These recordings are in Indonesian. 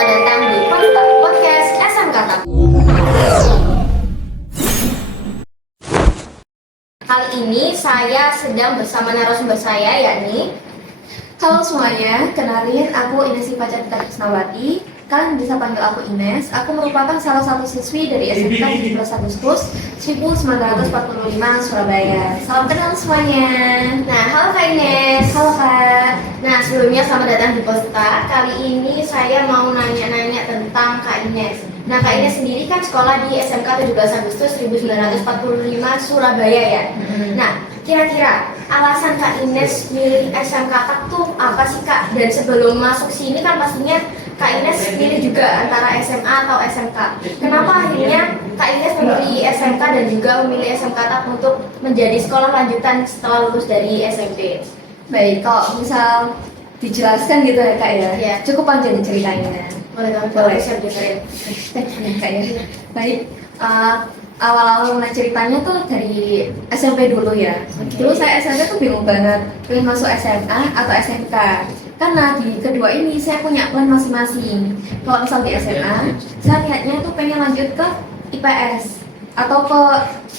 selamat datang di podcast SMK Tap. Kali ini saya sedang bersama narasumber saya, yakni Halo semuanya, kenalin aku Ines Siva Cantika Krisnawati. Kalian bisa panggil aku Ines. Aku merupakan salah satu siswi dari SMK 17 Agustus 1945 Surabaya. Salam kenal semuanya. Nah, halo Kak Ines. Halo Kak. Nah, sebelumnya selamat datang di Posta. Kali ini saya mau nanya-nanya tentang Kak Ines. Nah, Kak Ines sendiri kan sekolah di SMK 17 Agustus 1945 Surabaya ya. Nah, kira-kira alasan Kak Ines milih SMK TAP tuh apa sih Kak? Dan sebelum masuk sini kan pastinya Kak Ines milih juga antara SMA atau SMK. Kenapa akhirnya Kak Ines memilih SMK dan juga memilih SMK TAP untuk menjadi sekolah lanjutan setelah lulus dari SMP? Baik, kalau misal dijelaskan gitu ya Kak ya, Iya. cukup panjang ceritanya. Boleh banget, Boleh. share. Ya Kak ya. Baik, awal-awal mulai ceritanya tuh dari SMP dulu ya. Oke. Dulu saya SMP tuh bingung banget pengen masuk SMA atau SMK. Karena di kedua ini saya punya plan masing-masing. Kalau misal di SMA, saya niatnya tuh pengen lanjut ke IPS atau ke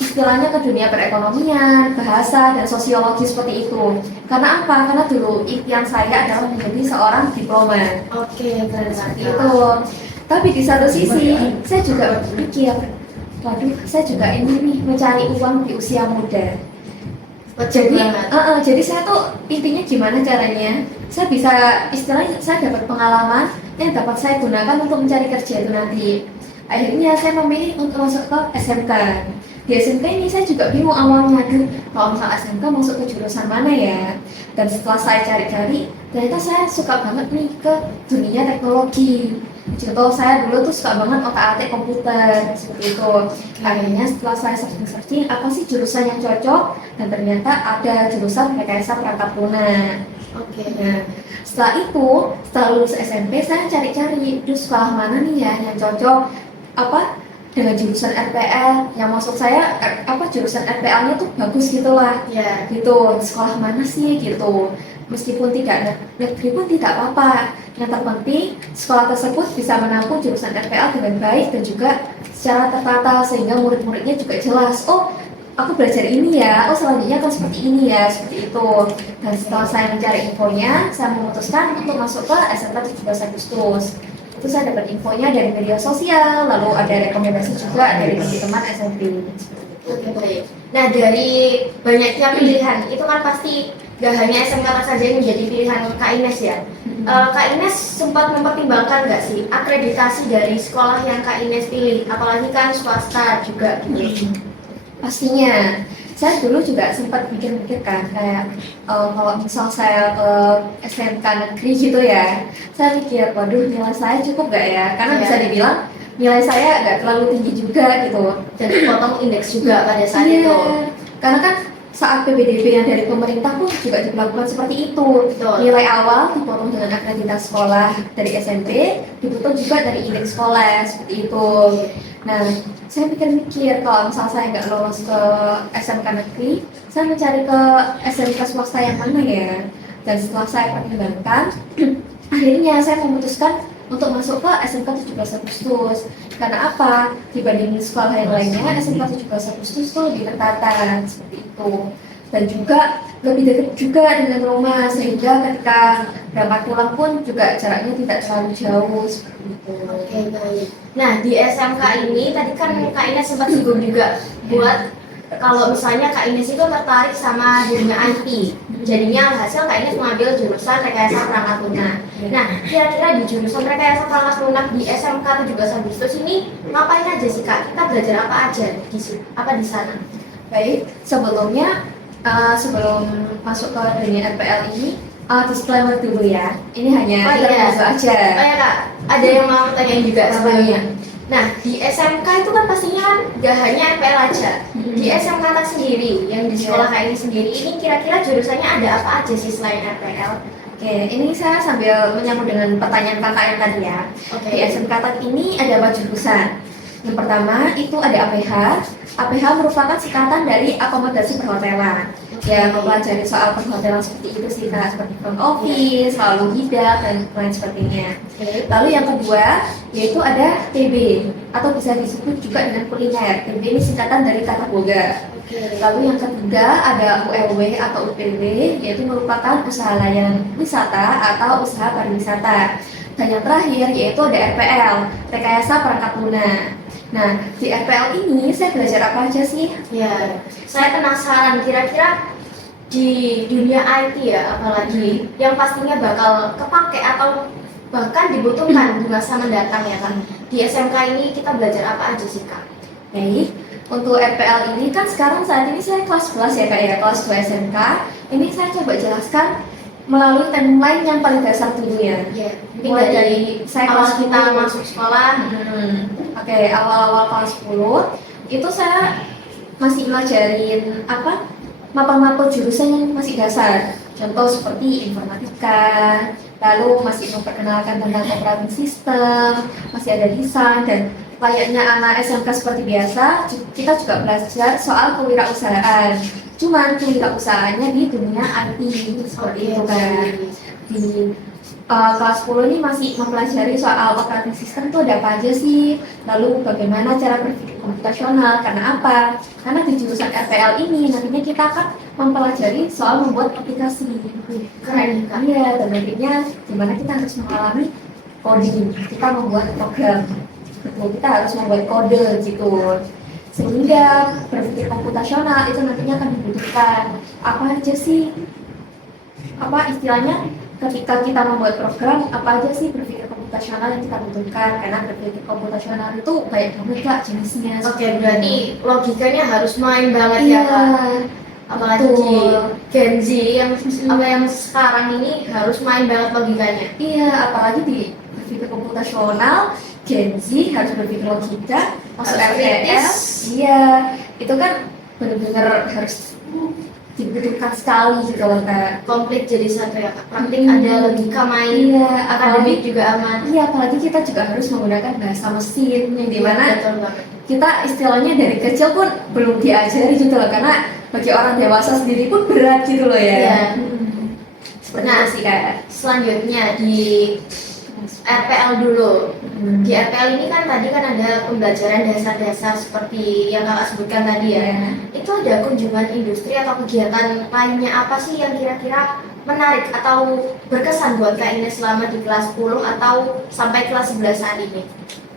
istilahnya ke dunia perekonomian, bahasa dan sosiologi seperti itu. Karena apa? Karena dulu impian saya adalah menjadi seorang diplomat. Oke, keren Seperti banget. itu. Tapi di satu sisi saya juga pikir, waduh, saya juga ini nih mencari uang di usia muda. Betul banget. Jadi saya tuh intinya gimana caranya saya bisa istilahnya saya dapat pengalaman yang dapat saya gunakan untuk mencari kerja itu nanti. Akhirnya saya memilih untuk masuk ke SMK. Di SMK ini saya juga bingung awalnya, kalau misal SMK masuk ke jurusan mana ya. Dan setelah saya cari-cari, ternyata saya suka banget nih ke dunia teknologi. Contoh saya dulu tuh suka banget otak-atik komputer seperti itu. Akhirnya setelah saya searching apa sih jurusan yang cocok, dan ternyata ada jurusan rekayasa perangkat lunak. Oke. Nah, setelah lulus SMP saya cari-cari, sekolah mana nih ya yang cocok dengan jurusan RPL. Yang maksud saya jurusan RPL-nya tuh bagus gitulah. Ya. Gitu, sekolah mana sih gitu. Meskipun tidak negeri pun tidak apa-apa. Yang terpenting sekolah tersebut bisa menampung jurusan RPL dengan baik dan juga secara tertata sehingga murid-muridnya juga jelas. Oh, aku belajar ini ya. Oh, selanjutnya akan seperti ini ya, seperti itu. Dan setelah saya mencari infonya, saya memutuskan untuk masuk ke SMK 17 Agustus. Itu saya dapat infonya dari media sosial, lalu ada rekomendasi juga dari teman-teman SMP. Oke, baik. Nah, dari banyaknya pilihan, itu kan pasti gak hanya SMK saja yang menjadi pilihan Kak Ines ya. Kak Ines sempat mempertimbangkan nggak sih akreditasi dari sekolah yang Kak Ines pilih? Apalagi kan swasta juga gitu. Pastinya, saya dulu juga sempat pikir-pikir kan, kayak kalau misal saya ke SMK negeri gitu ya, saya mikir, waduh nilai saya cukup gak ya? Karena Iya. bisa dibilang nilai saya nggak terlalu tinggi juga gitu. Dan dipotong indeks juga pada saat Iya, itu. karena kan saat PPDB yang dari pemerintah pun juga dilakukan seperti itu. Betul. Nilai awal dipotong dengan akreditasi sekolah dari SMP, dipotong juga dari indeks sekolah seperti itu. Nah, saya mikir-mikir kalau misal saya nggak lolos ke SMK negeri, saya mencari ke SMK swasta yang mana ya. Dan setelah saya pertimbangkan, akhirnya saya memutuskan untuk masuk ke SMK 17 Agustus. Karena apa? Dibandingin sekolah yang lainnya, SMK 17 Agustus itu lebih tertata seperti itu. Dan juga lebih dekat juga dengan rumah, sehingga ketika berangkat pulang pun juga jaraknya tidak terlalu jauh seperti itu. Oke, baik. Nah, di SMK ini tadi kan Kak Ines sempat singgung juga buat kalau misalnya Kak Ines itu tertarik sama dunia IT. Jadinya hasil Kak Ines mengambil jurusan rekayasa perangkat lunak. Nah, kira-kira di jurusan rekayasa perangkat lunak di SMK 17 Agustus ini ngapain aja sih Kak? Kita belajar apa aja di sana? Baik, sebelum masuk ke dunia RPL ini, disclaimer dulu ya. Ini hanya Oh, iya. intermezzo aja. Oh ya Kak, ada yang mau tanyain juga sebelumnya. Nah, di SMK itu kan pastinya kan gak hanya RPL aja. Di SMK tak sendiri, yang di sekolah Kak ini sendiri, ini kira-kira jurusannya ada apa aja sih selain RPL? Oke, ini saya sambil menyambung dengan pertanyaan kakak yang tadi ya. Oke. Di SMK TAT ini ada apa jurusan? Yang pertama itu ada APH. APH merupakan singkatan dari akomodasi perhotelan. Ya, mempelajari soal perhotelan seperti itu sih Kak, seperti front office, lalu hidak, dan lain sebagainya. Lalu yang kedua, yaitu ada TB, atau bisa disebut juga dengan kuliner. TB ini singkatan dari kata boga. Lalu yang ketiga ada ULW atau UPW, yaitu merupakan usaha layanan wisata atau usaha pariwisata. Dan yang terakhir yaitu ada RPL, rekayasa perangkat lunak. Nah, di RPL ini saya belajar apa aja sih? Ya, saya penasaran kira-kira di dunia IT ya, apalagi yang pastinya bakal kepake atau bahkan dibutuhkan di masa mendatang ya kan. Di SMK ini kita belajar apa aja sih Kak? Baik, untuk RPL ini kan sekarang saat ini saya kelas 11 ya Kak ya, kelas 2 SMK. Ini saya coba jelaskan melalui timeline yang paling dasar dulu ya. Ya, Mulai dari saya awal kelas kita 10. masuk sekolah. Oke, awal-awal kelas 10 itu saya masih belajarin apa? Mapa-mapa jurusan yang masih dasar. Contoh seperti informatika, lalu masih memperkenalkan tentang operating system, masih ada desain, dan layaknya anak SMK seperti biasa, kita juga belajar soal kewirausahaan. Cuman kewirausahaannya di dunia IT seperti itu kan. Di kelas 10 ini masih mempelajari soal operating system itu ada apa aja sih, lalu bagaimana cara berpikir komputasional, karena apa? Karena di jurusan RPL ini nantinya kita akan mempelajari soal membuat aplikasi. Keren Kak. Iya, dan nantinya gimana kita harus mengalami coding, kita membuat program. Betul, kita harus membuat kode gitu. Sehingga berpikir komputasional itu nantinya akan dibutuhkan. Apa aja sih? Apa istilahnya? Ketika kita membuat program, apa aja sih berpikir komputasional yang kita butuhkan? Karena berpikir komputasional itu banyak banget Kak jenisnya. Oke, berarti logikanya harus main banget ya Iya, Kak. Apalagi di betul. Gen Z yang sekarang ini harus main banget logikanya. Iya, apalagi di berpikir komputasional, Gen Z harus berpikir logika, masuk Harus RTL. kritis. Iya, itu kan benar-benar harus dibutuhkan sekali gitu loh Kak. Komplit jadi satu ya Kak. Praktik ada logika main, Iya, akademik juga aman. Iya, apalagi kita juga harus menggunakan bahasa mesin yang dimana Betul banget. kita istilahnya dari kecil pun belum diajari gitu loh, karena bagi orang dewasa sendiri pun berat gitu loh ya. Iya. Seperti Nah, itu sih Kak. Selanjutnya di RPL dulu. Di RPL ini kan tadi kan ada pembelajaran dasar-dasar seperti yang Kakak sebutkan tadi ya. Itu ada kunjungan industri atau kegiatan lainnya apa sih yang kira-kira menarik atau berkesan buat Kak Ines selama di kelas 10 atau sampai kelas 11 saat ini?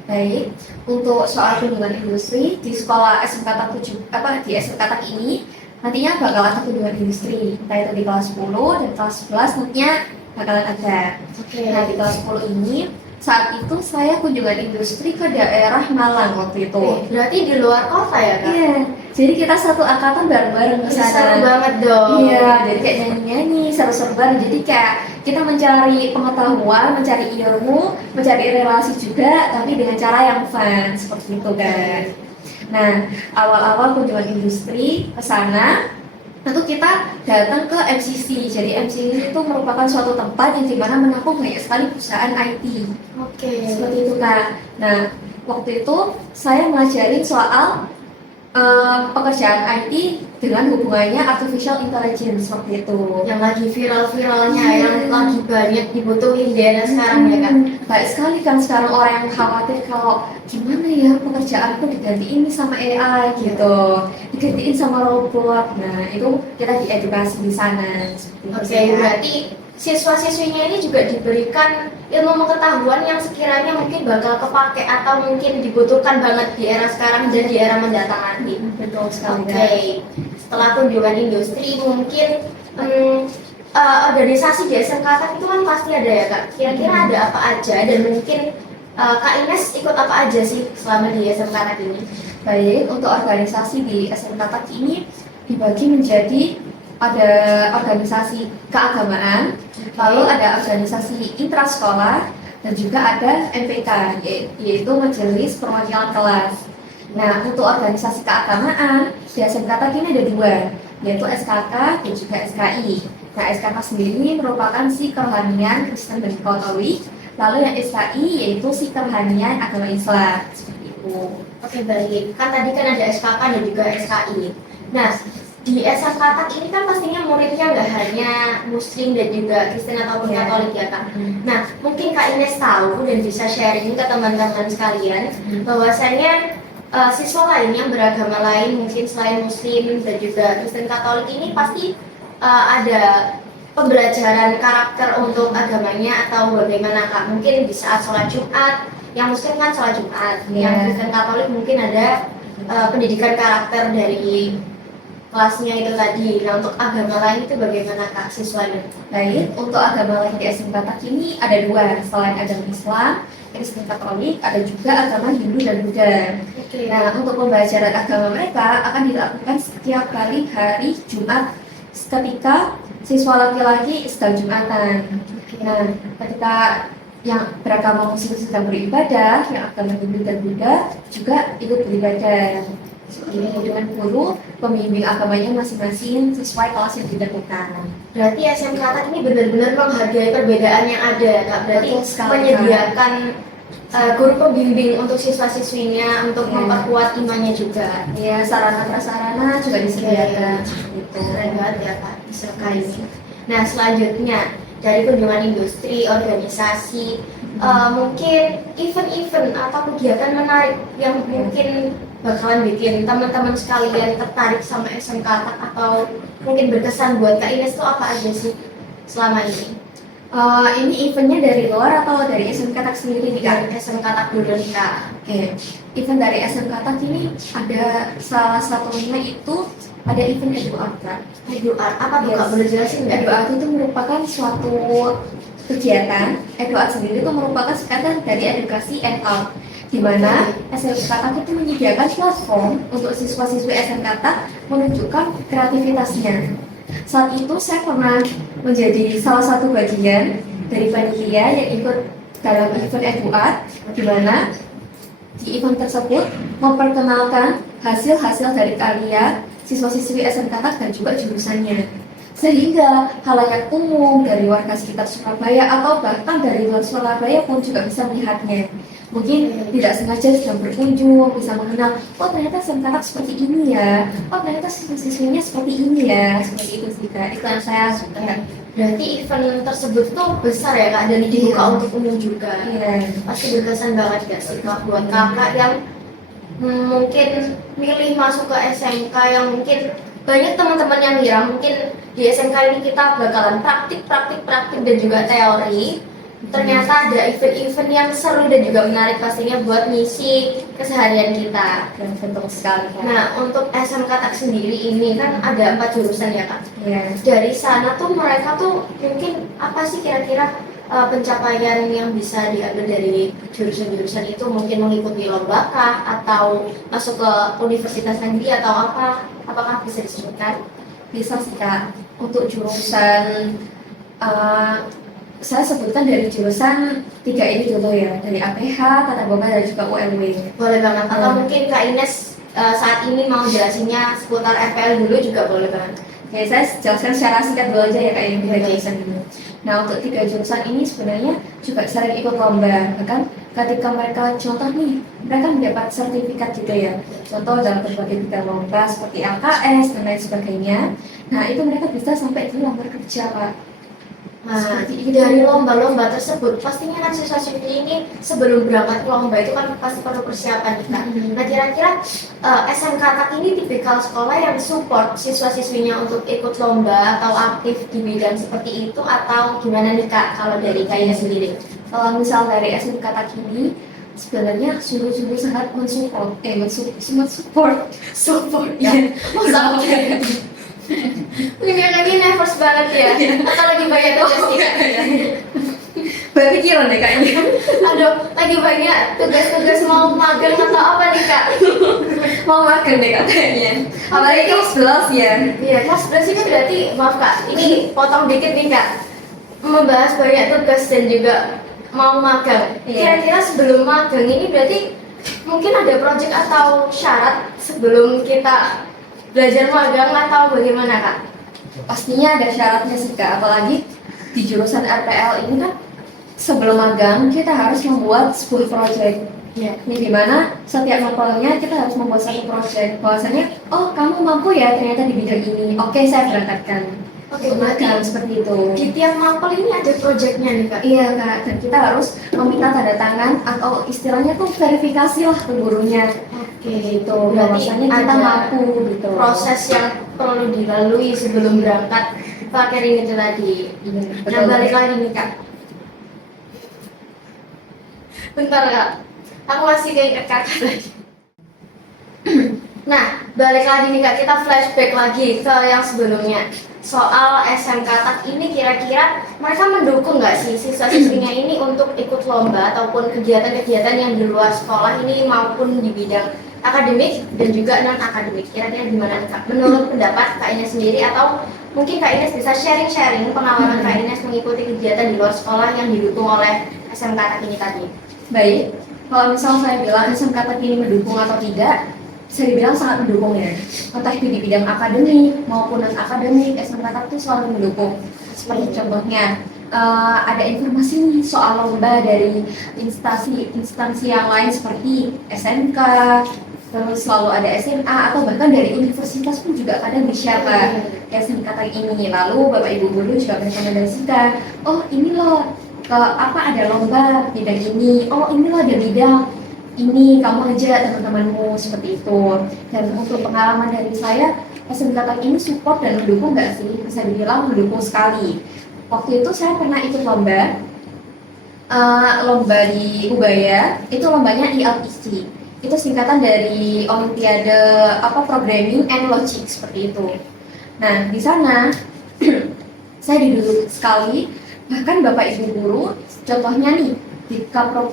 Baik, untuk soal kunjungan industri di sekolah SMK Tak 7 di SMK Tak ini nantinya bakal ada kunjungan industri, entah itu di kelas 10 dan kelas 11 nantinya bakalan ada. Oke. Nah, di kelas 10 ini saat itu saya kunjungan industri ke daerah Malang waktu itu. Berarti di luar kota ya Kak? Iya, jadi kita satu angkatan bareng-bareng ke sana. Seru banget dong. Iya, jadi kayak nyanyi-nyanyi, seru-seru bareng. Jadi kayak kita mencari pengetahuan, mencari ilmu, mencari relasi juga, tapi dengan cara yang fun, seperti itu kan. Nah, awal-awal kunjungan industri ke sana, tentu kita datang ke MCC. Jadi MCC itu merupakan suatu tempat yang dimana menampung banyak sekali perusahaan IT. Oke. Seperti itu Kak. Nah, waktu itu saya ngajarin soal pekerjaan IT dengan hubungannya artificial intelligence seperti itu. Yang lagi viral-viralnya, Iya. yang lagi banyak dibutuhin di era sekarang ya Kak? Baik sekali kan sekarang orang yang khawatir kalau gimana ya pekerjaanku digantiin sama AI gitu, digantiin sama robot. Nah, itu kita diedukasi di sana. Seperti itu Oke, sih, Kak. berarti siswa-siswinya ini juga diberikan ilmu pengetahuan yang sekiranya mungkin bakal kepake atau mungkin dibutuhkan banget di era sekarang dan di era mendatang nanti. Betul sekali. Oke, Kak. setelah kunjungan industri mungkin organisasi di SMK itu kan pasti ada ya Kak. Kira-kira ada apa aja dan mungkin Kak Ines ikut apa aja sih selama di SMK ini? Baik, untuk organisasi di SMK Tak ini dibagi menjadi ada organisasi keagamaan, lalu ada organisasi intrasekolah, dan juga ada MPK, yaitu Majelis Perwakilan Kelas. Nah, untuk organisasi keagamaan di SMK Tak ini ada dua, yaitu SKK dan juga SKI. Nah, SKK sendiri merupakan si kerohanian Kristen dan Katolik, lalu yang SKI yaitu si kerohanian agama Islam. Seperti itu. Oke baik, kan tadi kan ada SKK dan juga SKI. Nah, di SMK Tak ini kan pastinya muridnya nggak hanya Muslim dan juga Kristen ataupun Iya. Katolik ya Kak. Nah, mungkin Kak Ines tahu dan bisa sharing ke teman-teman sekalian bahwasanya siswa lain yang beragama lain mungkin selain Muslim dan juga Kristen Katolik ini pasti ada pembelajaran karakter untuk agamanya atau bagaimana Kak? Mungkin di saat sholat Jumat, yang Muslim kan sholat Jumat, yang Iya. Kristen Katolik mungkin ada pendidikan karakter dari kelasnya itu tadi. Nah, untuk agama lain itu bagaimana Kak siswanya? Baik, untuk agama lain di SMK Tak ini ada dua, selain agama Islam, Kristen Katolik, ada juga agama Hindu dan Buddha. Oke. Nah, untuk pembelajaran agama mereka akan dilakukan setiap kali hari Jumat ketika siswa laki-laki sedang Jumatan. Nah, ketika yang beragama Muslim sedang beribadah, yang agama Hindu dan Buddha juga ikut beribadah. Seperti ini dengan guru pembimbing agamanya masing-masing sesuai kelas yang ditentukan. Berarti SMK Tak ini benar-benar menghargai perbedaan yang ada Kak. Berarti Betul sekali, menyediakan guru pembimbing untuk siswa-siswinya untuk Ya. memperkuat imannya juga. Ya, sarana prasarana juga disediakan. Gitu. Keren banget ya Kak SMK ini. Nah, selanjutnya dari kunjungan industri, organisasi, mungkin event-event atau kegiatan menarik yang mungkin bakalan bikin teman-teman sekalian tertarik sama SMK Tak atau mungkin berkesan buat Kak Ines tuh apa aja sih selama ini? Ini eventnya dari luar atau dari SMK Tak sendiri nih Kak? Dari SMK Tak dulu nih Kak. Oke, event dari SMK Tak ini ada salah satunya itu ada event Edu Art Kak. Edu Art, apa tuh Yes. Kak? Boleh jelasin nggak? Edu Art itu merupakan suatu kegiatan. Edu Art sendiri itu merupakan singkatan dari edukasi and art, di mana SMK Tak itu menyediakan platform untuk siswa-siswi SMK Tak menunjukkan kreativitasnya. Saat itu saya pernah menjadi salah satu bagian dari panitia yang ikut dalam event Edu Art, di mana di event tersebut memperkenalkan hasil-hasil dari karya siswa-siswi SMK Tak dan juga jurusannya, sehingga halayak umum dari warga sekitar Surabaya atau bahkan dari luar Surabaya pun juga bisa melihatnya. Mungkin tidak sengaja sedang berkunjung bisa mengenal, oh ternyata SMK Tak seperti ini ya, oh ternyata siswa-siswinya seperti ini ya, seperti itu sih Kak. Itu yang saya suka. Berarti event tersebut tuh besar ya Kak dan dibuka Iya. untuk umum juga. Iya. Pasti berkesan banget gak sih Kak buat kakak yang mungkin milih masuk ke SMK yang mungkin banyak teman-teman yang ngira mungkin di SMK ini kita bakalan praktik dan juga teori. Ternyata ada event-event yang seru dan juga menarik pastinya buat ngisi keseharian kita. Dan betul sekali Kak. Nah, untuk SMK Tak sendiri ini kan ada 4 jurusan ya Kak. Iya. Dari sana tuh mereka tuh mungkin apa sih kira-kira pencapaian yang bisa diambil dari jurusan-jurusan itu, mungkin mengikuti lomba kah atau masuk ke universitas negeri atau apa? Apakah bisa disebutkan? Bisa sih Kak. Untuk jurusan saya sebutkan dari jurusan 3 ini dulu ya, dari APH, Tata Boga dan juga ULW. Boleh banget. Atau mungkin Kak Ines saat ini mau jelasinnya seputar FPL dulu juga boleh banget. Ya, saya jelaskan secara singkat dulu aja ya Kak, yang 3 jurusan ini. Nah, untuk 3 jurusan ini sebenarnya juga sering ikut lomba. Bahkan ketika mereka contoh nih, mereka mendapat sertifikat gitu ya. Contoh dalam berbagai bidang lomba seperti LKS dan lain sebagainya. Nah, itu mereka bisa sampai di lamar kerja Pak. Nah, Seperti itu. dari lomba-lomba tersebut, pastinya kan siswa-siswi ini sebelum berangkat ke lomba itu kan pasti perlu persiapan kan. Nah, kira-kira SMK Tak ini tipikal sekolah yang support siswa-siswinya untuk ikut lomba atau aktif di bidang seperti itu atau gimana nih Kak kalau dari kayaknya sendiri? Kalau misal dari SMK Tak ini sebenarnya sungguh-sungguh sangat mensupport, support ya. Sampai ini lagi nervous banget ya. Atau lagi banyak tugas nih Kak? Berpikiran deh kayaknya. Aduh, lagi banyak tugas-tugas mau magang atau apa nih Kak? Mau makan deh katanya. Apalagi kelas 11 ya. Iya, kelas 11 ini berarti, maaf Kak, ini potong dikit nih Kak. Membahas banyak tugas dan juga mau magang. Iya. Kira-kira sebelum magang ini berarti mungkin ada proyek atau syarat sebelum kita belajar magang atau bagaimana Kak? Pastinya ada syaratnya sih Kak, apalagi di jurusan RPL ini kan sebelum magang kita harus membuat sebuah project. Iya. Ini dimana setiap mapelnya kita harus membuat satu proyek. Bahwasanya, oh kamu mampu ya ternyata di bidang ini. Oke, saya berangkatkan. Oke, berarti Seperti itu. di tiap mapel ini ada proyeknya nih Kak. Iya kak, dan kita harus meminta tanda tangan atau istilahnya tuh verifikasi lah ke gurunya. Oke, Gitu, berarti bahwasanya kita ada mampu gitu. proses yang perlu dilalui sebelum berangkat pakai ring itu tadi. Iya, Nah, balik lagi nih Kak. Bentar Kak, aku masih keinget kakak lagi. Nah, balik lagi nih Kak, kita flashback lagi ke yang sebelumnya. Soal SMK TAK ini kira-kira mereka mendukung nggak sih siswa-siswinya ini untuk ikut lomba ataupun kegiatan-kegiatan yang di luar sekolah ini maupun di bidang akademik dan juga non-akademik. Kira-kira gimana nih Kak? Menurut pendapat Kak Ines sendiri atau mungkin Kak Ines bisa sharing-sharing pengalaman Kak Ines mengikuti kegiatan di luar sekolah yang didukung oleh SMK TAK ini tadi? Baik, kalau misal saya bilang SMK TAK ini mendukung atau tidak, saya dibilang sangat mendukung ya. Entah itu di bidang akademik maupun non akademik, SMK TAK itu selalu mendukung. Seperti contohnya, ada informasi nih soal lomba dari instansi yang lain seperti SMK, terus selalu ada SMA atau bahkan dari universitas pun juga kadang di-share SMK TAK ini. Lalu Bapak Ibu guru juga merekomendasikan, oh ini loh ada lomba bidang ini, oh ini loh ada bidang ini, kamu aja teman-temanmu, seperti itu. Dan untuk pengalaman dari saya, SMK TAK ini support dan mendukung nggak sih? Bisa dibilang mendukung sekali. Waktu itu saya pernah ikut lomba di Ubaya, itu lombanya ILPC. Itu singkatan dari Olimpiade Programming and Logic, seperti itu. Nah, di sana saya diduduk sekali, bahkan Bapak Ibu guru, contohnya nih, di kapro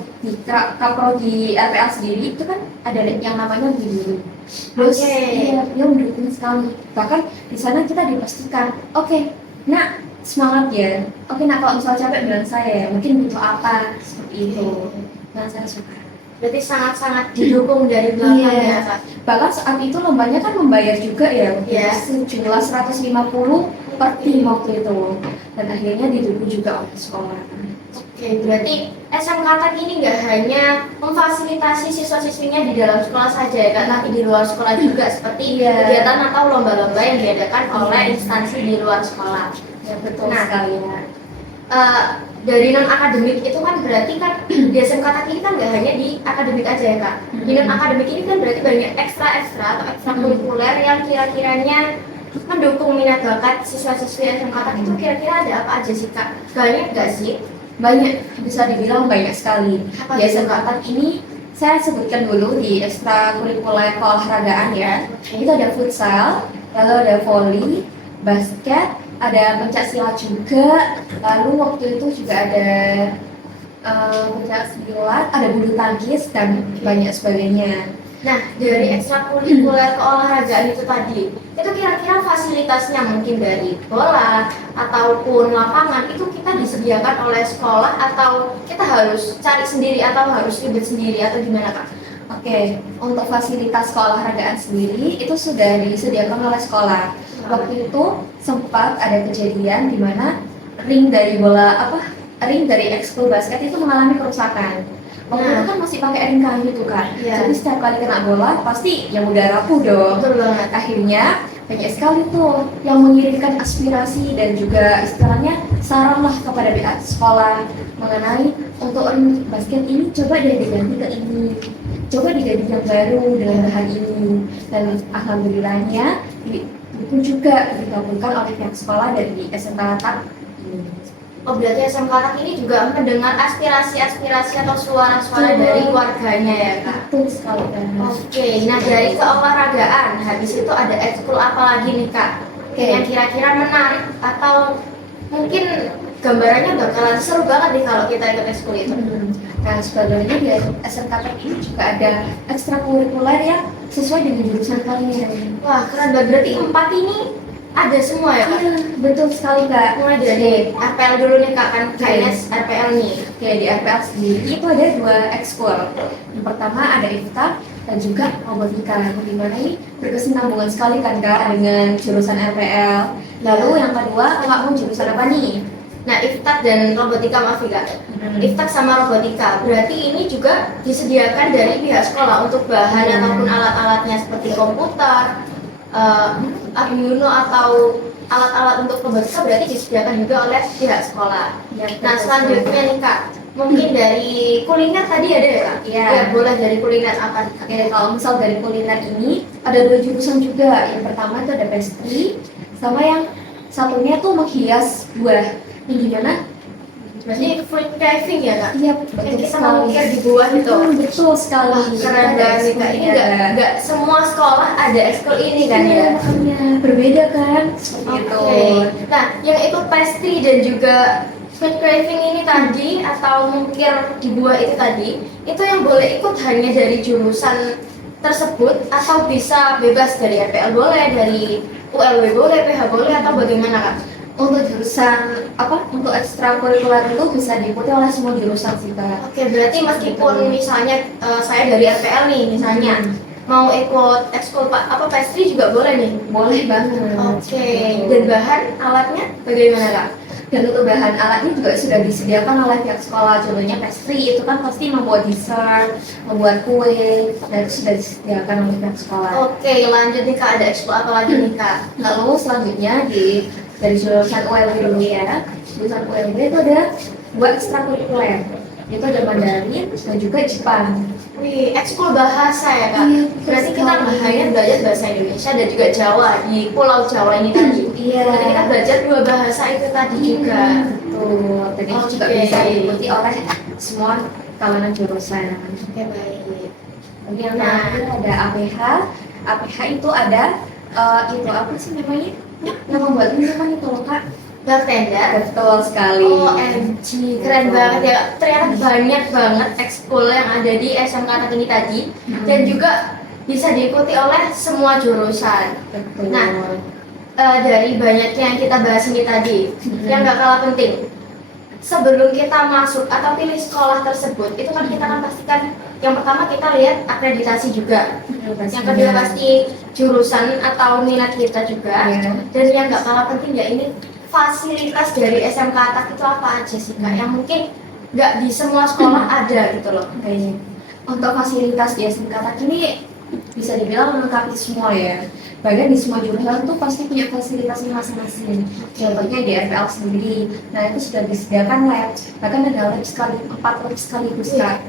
di RPL sendiri itu kan ada yang namanya guru. Terus iya, dia mendukung sekali. Bahkan di sana kita dipastikan, oke, nak semangat ya. Oke, nak kalau misalnya capek bilang saya, mungkin butuh apa seperti itu. Nah, saya suka. Berarti sangat-sangat didukung dari belakang ya Kak. Bahkan saat itu lombanya kan membayar juga ya, sejumlah 150 per tim waktu itu. Dan akhirnya didukung juga oleh sekolah. Oke, berarti SMK TAK ini nggak hanya memfasilitasi siswa-siswinya di dalam sekolah saja ya Kak, tapi di luar sekolah juga seperti kegiatan atau lomba-lomba yang diadakan oleh instansi di luar sekolah. Ya, betul sekali ya. Dari non-akademik itu kan berarti kan di SMK TAK ini kan nggak hanya di akademik aja ya Kak. Di non-akademik ini kan berarti banyak ekstra-ekstra atau ekstrakurikuler yang kira-kiranya mendukung minat bakat siswa-siswi SMK TAK itu kira-kira ada apa aja sih Kak? Banyak nggak sih? Banyak, bisa dibilang banyak sekali. Di SMK TAK ini saya sebutkan dulu di ekstrakurikuler keolahragaan ya. Itu ada futsal, lalu ada volley, basket, ada pencak silat juga. Lalu waktu itu juga ada pencak silat, ada bulu tangkis dan banyak sebagainya. Nah, dari ekstrakurikuler keolahragaan itu tadi, itu kira-kira fasilitasnya mungkin dari bola ataupun lapangan itu kita disediakan oleh sekolah atau kita harus cari sendiri atau harus ribet sendiri atau gimana Kak? Oke, untuk fasilitas keolahragaan sendiri itu sudah disediakan oleh sekolah. Waktu itu sempat ada kejadian di mana ring dari ekskul basket itu mengalami kerusakan. Waktu itu kan masih pakai ring kayu tuh kan. Jadi setiap kali kena bola pasti yang udah rapuh dong. Betul banget. Akhirnya banyak sekali tuh yang mengirimkan aspirasi dan juga istilahnya saran lah kepada pihak sekolah mengenai untuk ring basket ini coba deh diganti ke ini, coba diganti yang baru dengan bahan ini. Dan alhamdulillahnya itu juga digabungkan oleh pihak sekolah dari SMK TAK ini. Oh, berarti SMK TAK ini juga mendengar aspirasi-aspirasi atau suara-suara dari warganya ya Kak? Betul sekali kan. Oke, nah dari keolahragaan, habis itu ada ekskul apa lagi nih Kak? Yang kira-kira menarik atau mungkin gambarannya bakalan seru banget nih kalau kita ikut ekskul itu. Nah, sebagainya di SMK TAK ini juga ada ekstrakurikuler yang sesuai dengan jurusan kalian. Wah, keren banget. Berarti 4 ini ada semua ya Kak? Iya, betul sekali Kak. Mulai dari RPL dulu nih Kak, kan KNS RPL nih. Oke, di RPL sendiri itu ada 2 ekskul. Yang pertama ada IFTA dan juga robotika. Di mana ini berkesinambungan sekali kan Kak dengan jurusan RPL. Lalu yang kedua, Kakak mau jurusan apa nih? Nah, Iftak dan robotika, maaf ya, Kak. Iftak sama robotika, berarti ini juga disediakan dari pihak sekolah untuk bahan ataupun alat-alatnya seperti komputer, Arduino atau alat-alat untuk robotika berarti disediakan juga oleh pihak sekolah. Ya, Nah, selanjutnya nih Kak, mungkin dari kuliner tadi ada ya Kak? Iya. Ya, boleh dari kuliner apa? Oke, kalau misal dari kuliner ini ada 2 jurusan juga. Yang pertama itu ada pastry, sama yang satunya tuh menghias buah. Yang gimana? Berarti fruit craving ya Kak? Iya, Yang betul kita sekali. mengukir di buah itu. Betul sekali. Wah, keren Ada banget nih Kak. Ini ekskulnya. nggak semua sekolah ada ekskul ini kan Iya, ya? makanya berbeda kan? Gitu. Oke. Nah, yang ikut pastry dan juga food craving ini tadi atau mungkin di buah itu tadi, itu yang boleh ikut hanya dari jurusan tersebut atau bisa bebas dari RPL boleh, dari ULW boleh, PH boleh atau bagaimana Kak? Untuk jurusan apa? Untuk ekstrakurikuler itu bisa diikuti oleh semua jurusan sih Kak. Oke, berarti meskipun misalnya saya dari RPL nih misalnya mau ikut ekskul apa pastry juga boleh nih? Boleh banget. Oke, dan bahan alatnya bagaimana Kak? Dan untuk bahan alatnya juga sudah disediakan oleh pihak sekolah. Contohnya pastry itu kan pasti membuat dessert, membuat kue, dan itu sudah disediakan oleh pihak sekolah. Oke, lanjut nih Kak, ada ekskul apa lagi nih Kak? Lalu selanjutnya dari jurusan ULB dulu ya. Jurusan ULB itu ada 2 ekstrakurikuler. Itu ada Mandarin dan juga Jepang. Wih, ekskul bahasa ya Kak? Iya, Berarti kita sekali. nggak hanya belajar bahasa Indonesia dan juga Jawa di Pulau Jawa ini tadi. Iya. Berarti kita belajar 2 bahasa itu tadi juga. Betul. Dan itu juga Oke. bisa diikuti oleh semua kalangan jurusan. Oke, baik. Kemudian Nah. ada APH. APH itu ada itu apa sih namanya? Nama buat minuman itu loh Kak. Bartender. Betul sekali. OMG, keren banget ya Kak. Ternyata banyak banget ekskul yang ada di SMK Atak ini tadi dan juga bisa diikuti oleh semua jurusan. Betul. Nah, dari banyaknya yang kita bahas ini tadi, yang gak kalah penting, sebelum kita masuk atau pilih sekolah tersebut, itu kan kita akan pastikan yang pertama kita lihat akreditasi juga, yang kedua pasti jurusan atau minat kita juga, Iya. dan yang gak kalah penting ya ini fasilitas dari SMK Atak itu apa aja sih Kak? Yang mungkin gak di semua sekolah ada gitu loh. Baik. Untuk fasilitas di SMK Atak ini bisa dibilang melengkapi semua ya. Bahkan di semua jurusan tuh pasti punya fasilitasnya masing-masing. Contohnya di RPL sendiri, nah itu sudah disediakan lab. Bahkan ada lab 4 lab sekaligus Kak.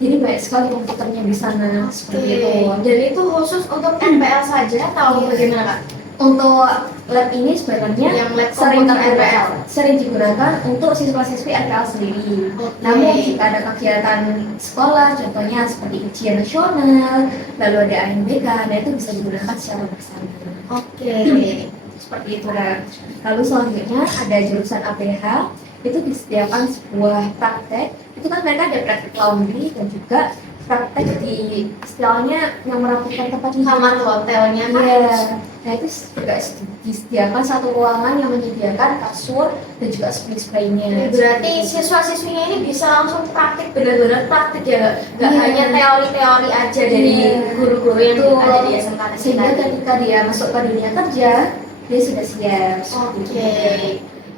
Jadi banyak sekali komputernya di sana seperti itu. Dan itu khusus untuk NPL saja atau Iya. bagaimana Kak? Untuk lab ini sebenarnya Yang lab sering komputer digunakan, RPL. sering digunakan untuk siswa-siswi RPL sendiri. Oke. Namun jika ada kegiatan sekolah, contohnya seperti ujian nasional, lalu ada AMBK, nah itu bisa digunakan secara bersama. Oke. Seperti itu kan. Lalu selanjutnya ada jurusan APH, itu disediakan sebuah praktek. Itu kan mereka ada praktek laundry dan juga praktek di istilahnya yang merapikan tempat tidur. Kamar hotelnya kan? Iya. Nah itu juga disediakan satu ruangan yang menyediakan kasur dan juga spray-spraynya. Berarti siswa-siswinya ini bisa langsung praktik, benar-benar praktik ya, nggak Iya. hanya teori-teori aja dari Iya. guru-guru yang Betul. ada di SMK Atak Sehingga tadi. ketika dia masuk ke dunia kerja, dia sudah siap. Oke.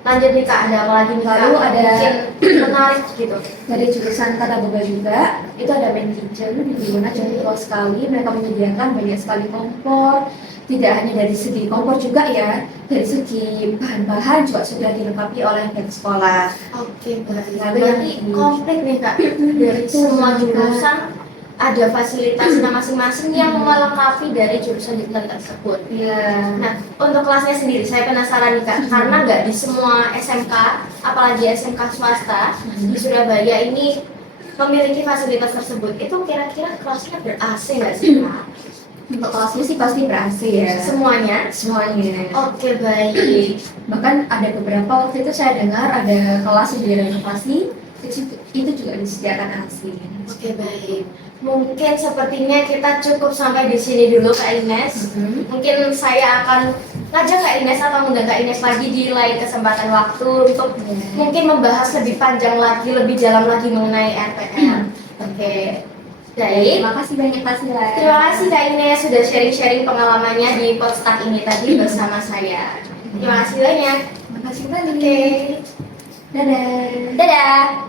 Lanjut nih Kak, ada apa lagi nih Kak? Lalu ada- Mungkin menarik gitu. Dari jurusan tata boga juga, itu ada main kitchen di mana contoh sekali mereka menyediakan banyak sekali kompor. Tidak hanya dari segi kompor juga ya, dari segi bahan-bahan juga sudah dilengkapi oleh pihak sekolah. Oke, baik. Lalu Berarti yang- komplit nih Kak. Dari semua jurusan ada fasilitasnya masing-masing yang melengkapi dari jurusan-jurusan tersebut. Iya. Nah, untuk kelasnya sendiri, saya penasaran nih Kak, karena nggak di semua SMK, apalagi SMK swasta di Surabaya ini memiliki fasilitas tersebut. Itu kira-kira kelasnya ber-AC nggak sih Kak? Untuk kelasnya sih pasti ber-AC ya. Semuanya? Semuanya. Oke, baik. Bahkan ada beberapa waktu itu saya dengar ada kelas yang direnovasi, itu juga disediakan AC. Oke, baik. Mungkin sepertinya kita cukup sampai di sini dulu Kak Ines. Mungkin saya akan ngajak Kak Ines atau mengundang Kak Ines lagi di lain kesempatan waktu untuk mungkin membahas lebih panjang lagi, lebih dalam lagi mengenai RPL. Oke, baik. Terima kasih banyak Kak Sila. Terima kasih Kak Ines sudah sharing-sharing pengalamannya di Podstak ini tadi bersama saya. Terima kasih banyak. Terima kasih banyak. Oke. Dadah. Dadah!